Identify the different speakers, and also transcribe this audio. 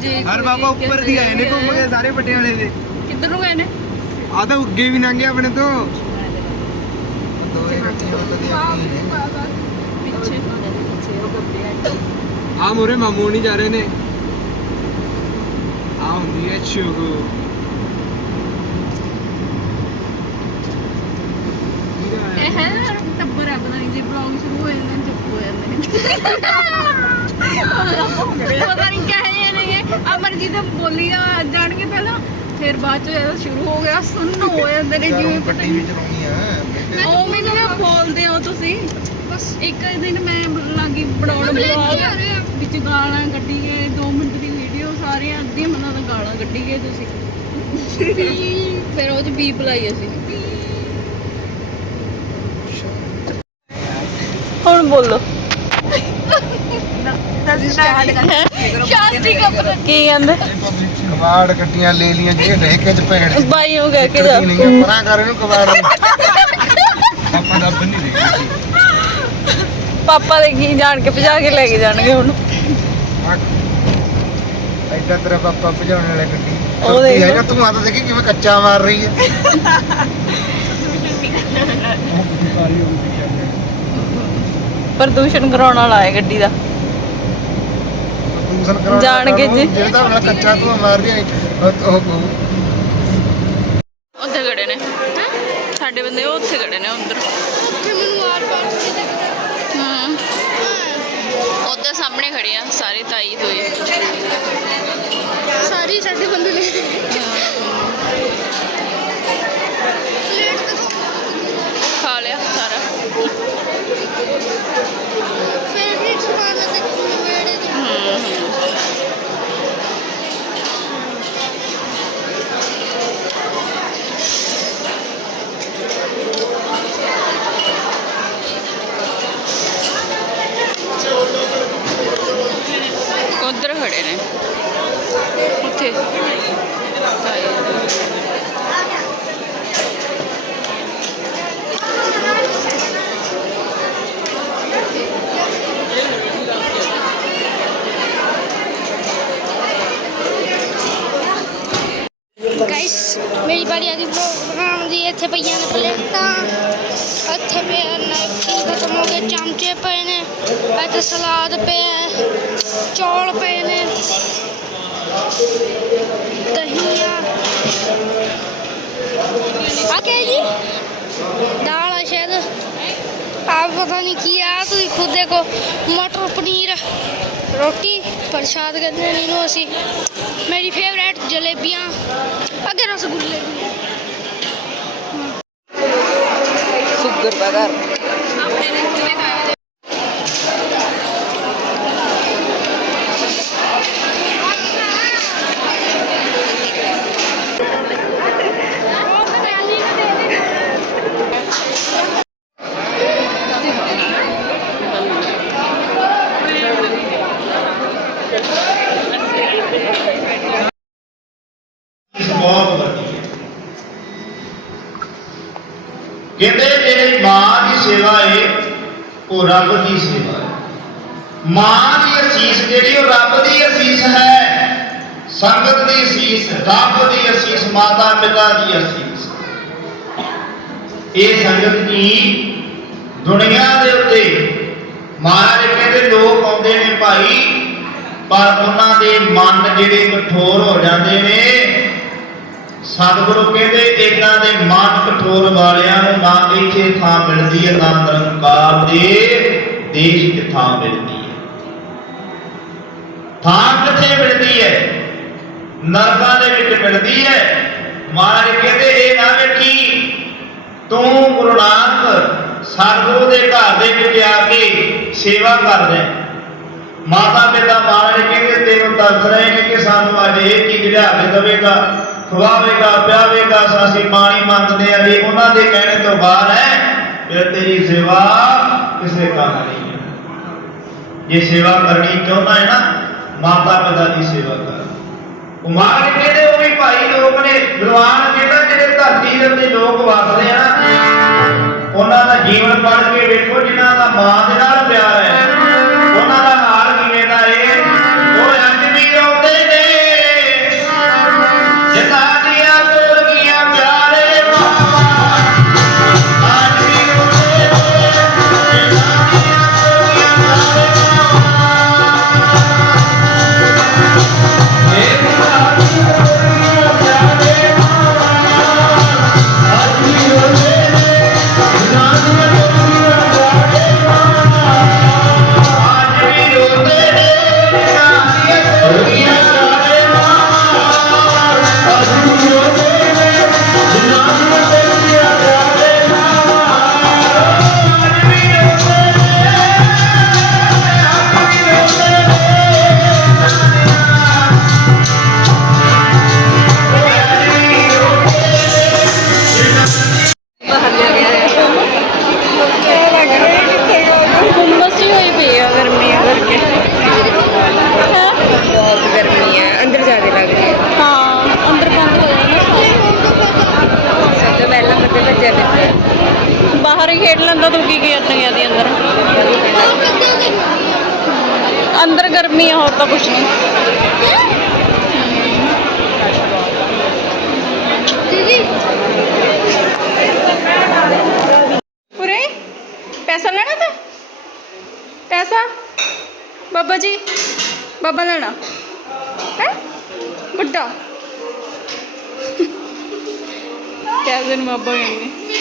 Speaker 1: ਜੇ
Speaker 2: ਹਰ ਬਾਬਾ ਉੱਪਰ ਦੀ ਆਏ ਨੇ ਘੁੰਮ ਕੇ ਸਾਰੇ ਪਟਿਆਲੇ ਦੇ।
Speaker 1: ਕਿੱਧਰ ਨੂੰ ਗਏ ਨੇ?
Speaker 2: ਆ ਤਾਂ ਅੱਗੇ ਵੀ ਲੰਘੇ ਆਪਣੇ ਤੋਂ। ਆ ਮੋਰੇ ਮਾਮੂ ਨਹੀਂ ਜਾ ਰਹੇ ਨੇ। ਆ ਹੁੰਦੀ ਹੈ ਸ਼ੁਗੂ
Speaker 1: ਇਹ ਹੈ ਟੱਬਰ ਹੈ ਪਤਾ ਨਹੀਂ ਜੇ ਬਲੌਗ ਸ਼ੁਰੂ ਹੋ ਜਾਂਦੇ ਨੇ ਚੁੱਪ ਹੋ ਜਾਂਦੇ ਨੇ। ਪਤਾ ਨਹੀਂ ਕਹੇ ਨੇ ਅਮਰਜੀਤ ਬੋਲੀ ਜਾ- ਜਾਣਗੇ ਪਹਿਲਾਂ ਫਿਰ ਬਾਅਦ ਚ ਜਦੋਂ ਸ਼ੁਰੂ ਹੋ ਗਿਆ ਸੁਣਨ ਹੋ ਜਾਂਦੇ ਨੇ ਜਿਵੇਂ ਪਤਾ ਨਹੀਂ
Speaker 3: ਚਲਾਉਣੀ ਆ
Speaker 1: ਉਹ ਮੈਨੂੰ ਨਾ ਬੋਲਦੇ ਹੋ ਤੁਸੀਂ? ਬਸ। ਇੱਕ ਦਿਨ ਮੈਂ ਲਾਗੀ ਬਣਾਉਣ ਬਲੌਗ ਵਿੱਚ ਗਾਲਾਂ ਕੱਢੀ ਗਏ 2 ਮਿੰਟ ਦੀ ਵੀਡੀਓ ਸਾਰੇ ਅੱਧੀ ਮਨਾਂ ਦਾ ਗਾਲਾਂ ਕੱਢੀ ਗਏ ਤੁਸੀਂ ਫਿਰ ਉਹ ਚ ਬੀਪ ਲਾਈ ਅਸੀਂ। ਹੁਣ ਬੋਲੋ। ਸ਼ਾਂਤੀ ਕੀ ਕਹਿੰਦੇ?
Speaker 3: ਕਬਾੜ ਗੱਡੀਆਂ ਲੈ ਲੀਆਂ ਜੇ ਰਹਿ ਕੇ ਚ ਪੈਣ
Speaker 1: ਬਾਈ ਹੋ ਗਿਆ
Speaker 3: ਕਿਹਦਾ ਨਹੀਂ ਪਰਾਂ ਕਰ ਇਹਨੂੰ ਕਬਾੜ ਨੂੰ। ਆਪਾਂ ਦੱਬ ਨਹੀਂ ਦੇਖੀ
Speaker 1: ਪਾਪਾ ਦੇ ਕੀ ਜਾਣ ਕੇ ਭਜਾ ਕੇ ਲੈ ਕੇ ਜਾਣਗੇ ਹੁਣ?
Speaker 3: ਐਡਾ ਤੇਰਾ ਪਾਪਾ ਭਜਾਉਣ ਵਾਲਾ ਗੱਡੀ।
Speaker 1: ਉਹ
Speaker 3: ਉਹ
Speaker 1: ਦੇਖ
Speaker 3: ਹੈਗਾ? ਤੂੰ ਆ ਤਾਂ ਦੇਖੀ ਕਿਵੇਂ ਕੱਚਾ ਮਾਰ ਰਹੀ ਹੈ।
Speaker 1: ਪ੍ਰਦੂਸ਼ਣ ਕਰਾਉਣ ਵਾਲਾ ਹੈ ਗੱਡੀ ਦਾ।
Speaker 3: ਦੂਸਰ ਕਰਾਉਣ
Speaker 1: ਜਾਣ ਕੇ ਜੀ।
Speaker 3: ਜਿਹੜਾ ਤਾਂ ਆਪਣਾ ਕੱਚਾ ਤੂੰ ਮਾਰ ਰਹੀ ਹੈ ਉਹ
Speaker 1: ਉੱਥੇ ਖੜੇ ਨੇ। ਸਾਡੇ ਬੰਦੇ ਉਹ ਉੱਥੇ ਖੜੇ ਨੇ ਉਧਰ। ਹੂੰ। ਉੱਧਰ ਸਾਹਮਣੇ ਖੜੇ ਆ ਸਾਰੇ ਤਾਈ ਦੋਏ
Speaker 4: ਸਾਰੀ ਸਾਡੇ ਬੰਦੇ ਨੇ
Speaker 1: ਲਿਆ ਸਾਰਾ
Speaker 4: ਫੇਵਰੇਟ ਸਮਾਨ ਤੇ ਮੇਰੇ ਦੀ
Speaker 1: ਹੂੰ ਉਧਰ ਖੜੇ ਨੇ ਉੱਥੇ।
Speaker 4: ਗਾਇਸ ਮੇਰੀ ਬਾਰੀ ਆ ਗਈ vlog ਦੀ, ਇੱਥੇ ਪਈਆਂ ਨੇ ਪਲੇਟਾਂ। ਇੱਥੇ ਪਿਆ ਨੈਪਕਿਨ ਖਤਮ ਹੋ ਗਏ ਚਮਚੇ ਪਏ ਨੇ, ਇੱਥੇ ਸਲਾਦ ਪਿਆ। ਚੌਲ ਪਏ ਨੇ ਦਹੀਂ ਆ ਆ ਕੀ ਜੀ, ਦਾਲ ਆ ਸ਼ਾਇਦ। ਆ ਪਤਾ ਨਹੀਂ ਕੀ ਆ, ਤੁਸੀਂ ਖੁਦ ਦੇਖੋ। ਮਟਰ, ਪਨੀਰ, ਰੋਟੀ, ਪ੍ਰਸ਼ਾਦ ਕਹਿੰਦੇ ਨੇ ਇਹਨੂੰ ਅਸੀਂ। ਮੇਰੀ ਫੇਵਰੇਟ ਜਲੇਬੀਆਂ। ਅੱਗੇ ਰਸਗੁੱਲੇ ਵੀ। ਨੇ।
Speaker 1: ਸ਼ੂਗਰ ਦਾ ਘਰ ਆਪਣੇ ਨੇ ਕਿਵੇਂ ਖਾਇਆ
Speaker 5: ਬਹੁਤ ਵੱਡੀ ਹੈ ਕਹਿੰਦੇ ਜਿਹੜੀ ਮਾਂ ਦੀ ਸੇਵਾ ਹੈ ਉਹ ਰੱਬ ਦੀ ਸੇਵਾ ਹੈ ਮਾਂ ਦੀ ਅਸੀਸ ਜਿਹੜੀ ਉਹ ਰੱਬ ਦੀ ਅਸੀਸ ਹੈ ਸੰਗਤ ਦੀ ਅਸੀਸ ਰੱਬ ਦੀ ਅਸੀਸ ਮਾਤਾ ਪਿਤਾ ਦੀ ਅਸੀਸ ਇਹ ਸੰਗਤ ਦੀ ਦੁਨੀਆ ਦੇ ਉੱਤੇ ਮਹਾਰਾਜ ਕਹਿੰਦੇ ਲੋਕ ਆਉਂਦੇ ਨੇ ਭਾਈ ਪਰ ਉਹਨਾਂ ਦੇ ਮਨ ਜਿਹੜੇ ਕਠੋਰ ਹੋ ਜਾਂਦੇ ਨੇ, ਸਤਿਗੁਰੂ ਕਹਿੰਦੇ ਇਦਾਂ ਦੇ ਮਨ ਕਠੋਰ ਵਾਲਿਆਂ ਨੂੰ ਨਾ ਇੱਥੇ ਥਾਂ ਮਿਲਦੀ ਹੈ, ਨਾ ਨਿਰੰਕਾਰ ਦੇ ਦੇਸ਼ 'ਚ ਥਾਂ ਮਿਲਦੀ ਹੈ। ਥਾਂ ਕਿੱਥੇ ਮਿਲਦੀ ਹੈ? ਨਰਕਾਂ ਦੇ ਵਿੱਚ ਮਿਲਦੀ ਹੈ। ਮਹਾਰਾਜ ਕਹਿੰਦੇ, ਇਹ ਨਾ ਵੇਖੀ, ਤੂੰ ਗੁਰੂ ਨਾਨਕ ਸਤਿਗੁਰੂ ਦੇ ਘਰ ਦੇ ਵਿੱਚ ਆ ਕੇ ਸੇਵਾ ਕਰਦਾ ਹੈ। ਮਾਤਾ ਪਿਤਾ ਮਹਾਰਾਜ ਕਹਿੰਦੇ ਤੈਨੂੰ ਦੱਸ ਰਹੇ ਨੇ ਕਿ ਸਾਨੂੰ ਅੱਜ ਇਹ ਚੀਜ਼ ਲਿਆ ਕੇ ਦੇਵੇਗਾ, ਖਵਾਵੇਗਾ, ਪਿਆਵੇਗਾ ਅਸੀਂ ਪਾਣੀ ਮੰਗਦੇ ਆ ਜੀ। ਉਹਨਾਂ ਦੇ ਕਹਿਣੇ ਤੋਂ ਬਾਅਦ ਹੈ, ਫਿਰ ਤੇਰੀ ਸੇਵਾ ਕਿਸੇ ਕੰਮ ਨਹੀਂ ਹੈ। ਜੇ ਸੇਵਾ ਕਰਨੀ ਚਾਹੁੰਦਾ ਹੈ ਨਾ, ਮਾਤਾ ਪਿਤਾ ਦੀ ਸੇਵਾ ਕਰ। ਉਹ ਕਹਿੰਦੇ, ਉਹ ਵੀ ਭਾਈ ਲੋਕ ਨੇ, ਵਿਦਵਾਨ ਜਿਹੜਾ ਜਿਹੜੇ ਧਰਤੀ ਦੇ ਉੱਤੇ ਲੋਕ ਵਸਦੇ ਆ ਉਹਨਾਂ ਦਾ ਜੀਵਨ ਪੜ੍ਹ ਕੇ ਵੇਖੋ, ਜਿਨ੍ਹਾਂ ਦਾ ਮਾਂ ਦੇ ਨਾਲ ਪਿਆਰ ਹੈ।
Speaker 1: ਲੈਂਦਾ ਤੂੰ ਕੀ ਕੀ ਗਿਆ ਦੀ ਅੰਦਰ। ਅੰਦਰ ਗਰਮੀ ਆ ਹੋਰ ਤਾਂ ਕੁਛ ਨਹੀਂ। ਉਰੇ ਪੈਸਾ ਲੈਣਾ ਤਾਂ? ਪੈਸਾ? ਬਾਬਾ ਜੀ ਬਾਬਾ ਲੈਣਾ। ਹੈ? ਵੱਡਾ। ਕਿਆ ਦਿਨ ਬਾਬਾ ਕਹਿੰਦੇ।